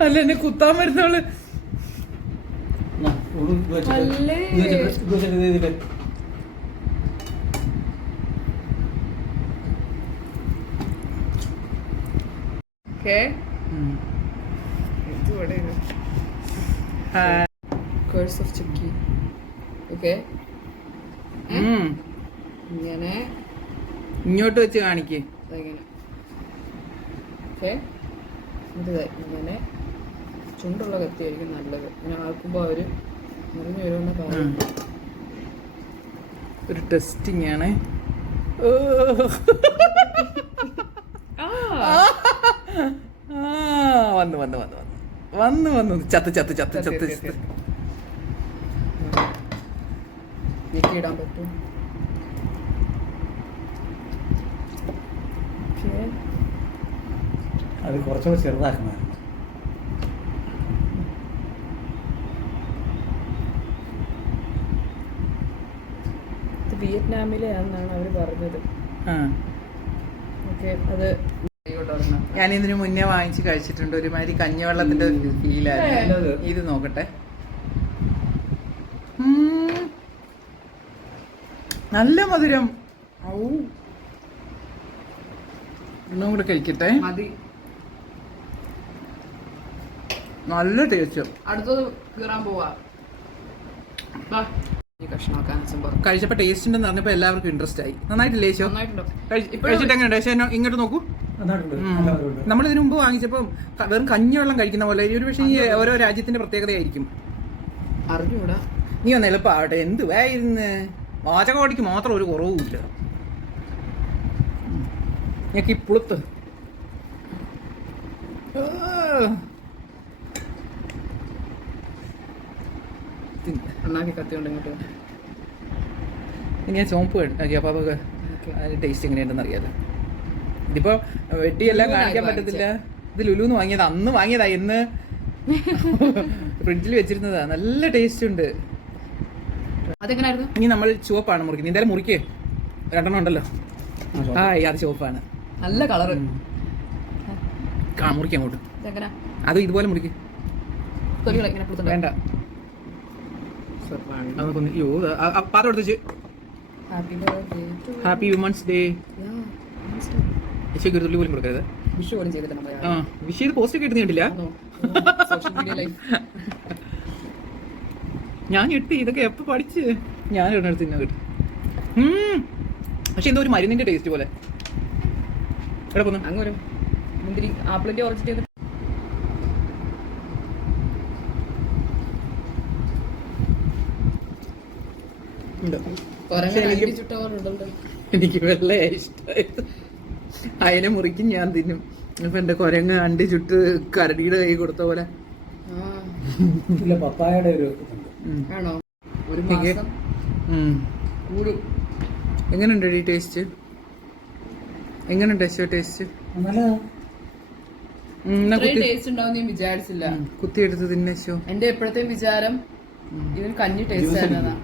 അല്ല എന്നെ കുത്താൻ വരുന്നവൾ. അല്ലേ? ഓക്കെ. ഇതുവിടെ കേഴ്സ് ഓഫ് ചിക്കി ഓക്കെ. ഉം. ഇങ്ങനെ. ഇങ്ങോട്ട് വെച്ച് കാണിക്കേ. ഓക്കെ. ഇത് ഇങ്ങനെ ചുണ്ടുള്ള കത്തിയായിരിക്കും നല്ലത്. ഇങ്ങനെ ആക്കുമ്പോൾ അവർ മുറിഞ്ഞു വരുമെന്ന് പറയും. ഒരു ടെസ്റ്റിംഗ് ആണ്. വന്നു വന്നു വന്നു വന്നു. വന്നു വന്നു. ചത്ത് ചത്ത് ചത്ത് ചത്ത് ചത്ത് ഞെക്കിയിടാൻ പറ്റും. അത് കുറച്ചുകൂടെ ചെറുതാക്കുന്നതാണ്. വിയറ്റ്നാമിലെ ആണെന്നാണ് അവർ പറഞ്ഞത്. ആ. ഓക്കെ അത്. ഞാൻ ഇതിനു മുന്നേ വാങ്ങിച്ച് കഴിച്ചിട്ടുണ്ട്. ഒരുമാതിരി കഞ്ഞിവെള്ളത്തിന്റെ ഫീലായിരുന്നു ഇത് നോക്കട്ടെ. നല്ല മധുരം. ഔ. ഒന്നും കൂടെ കഴിക്കട്ടെ. മതി. നല്ല ടേസ്റ്റ് അടുത്തത് കീറാൻ പോവാ. കഴിച്ചപ്പോ ടേസ്റ്റ് ഉണ്ടെന്ന് പറഞ്ഞപ്പോ എല്ലാവർക്കും ഇൻട്രസ്റ്റ് ആയി. നന്നായിട്ടില്ലേ ശോ? കഴിച്ചിട്ട് എങ്ങനെയുണ്ട്? ഇങ്ങോട്ട് നോക്കൂ. നമ്മൾ ഇതിനു മുമ്പ് വാങ്ങിച്ചപ്പോൾ വെറും കഞ്ഞിവെള്ളം കഴിക്കുന്ന പോലെ ഒരു പക്ഷേ ഈ ഓരോ രാജ്യത്തിന്റെ പ്രത്യേകതയായിരിക്കും. അറിഞ്ഞൂടാ. നീ ഒന്ന് എളുപ്പമാവട്ടെ എന്ത് വേന്ന് വാചകോടിക്ക് മാത്രം ഒരു കുറവുമില്ല ഞങ്ങൾക്ക് ഈ പുളുത്ത്. തിന്ന്. അണ്ണാക്കി കത്തി കൊണ്ട് ഇങ്ങോട്ട് ഇനി ഞാൻ ചോമ്പ് വേണ്ടി. അപ്പോൾ നമുക്ക് അതിന്റെ ടേസ്റ്റ് എങ്ങനെയുണ്ടെന്ന് അറിയാലോ. ഇതിപ്പോ വെട്ടിയെല്ലാം കാണിക്കാൻ പറ്റത്തില്ല. ഇത് ലുലുന്ന് വാങ്ങിയതാ. അന്ന് വാങ്ങിയതാ. ഇന്ന് ഫ്രിഡ്ജിൽ വെച്ചിരുന്നതാ. നല്ല ടേസ്റ്റ് ഉണ്ട്. അതെങ്ങനായിരുന്നു? ഇനി നമ്മൾ ചുവപ്പാണ് മുറിക്കുന്നത്. എന്തായാലും മുറിക്കേ. രണ്ടെണ്ണം ഉണ്ടല്ലോ. ആ അത് ചുവപ്പാണ്. നല്ല കളറ്. കാ മുറിക്കാം അങ്ങോട്ട്. അത് ഇതുപോലെ മുറിക്കും. വേണ്ട. അതൊക്കെ അയ്യോ പാത്രം എടുത്ത് ഹാപ്പി വുമൻസ് ഡേ യശോക്ക് ഒരു തുള്ളി പോലും കൊടുക്കരുത്. വിഷു പോലും ചെയ്തിട്ടുണ്ട് ആ വിഷ് ചെയ്ത് പോസ്റ്റ് ഒക്കെ ഇടുന്ന കണ്ടില്ല. ഞാൻ ഇട്ട് ഇതൊക്കെ എപ്പോ പഠിച്ച്? ഞാൻ ഇടുന്നിടത്ത് ഇന്ന കിട്ടും പക്ഷെ എന്തോ ഒരു മരുന്നിന്റെ ടേസ്റ്റ് പോലെ. എവിടെ പോന്നു? അങ്ങ് വരും. മുന്തിരി ആപ്പിളിന്റെ ഉണ്ട്. എനിക്ക് വെള്ളയാ ഇഷ്ടമായത് അയനെ മുറിക്കും ഞാൻ തിന്നും. ഇപ്പൊ എന്റെ കൊരങ്ങ് അണ്ടി ചുട്ട് കരടിയുടെ കൈ കൊടുത്ത പോലെ. പപ്പായയുടെ ഒരു ആണോ? ഒരു മാസം. കൂടും. എങ്ങനെയുണ്ട് ഈ ടേസ്റ്റ്? എങ്ങനെയുണ്ട് ടേസ്റ്റ്? ടേസ്റ്റ് കുത്തിയെടുത്ത് തിന്നശോ എന്റെ എപ്പോഴത്തെയും വിചാരം ഇതിന് കഞ്ഞി ടേസ്റ്റ് ആയിരുന്നതാ.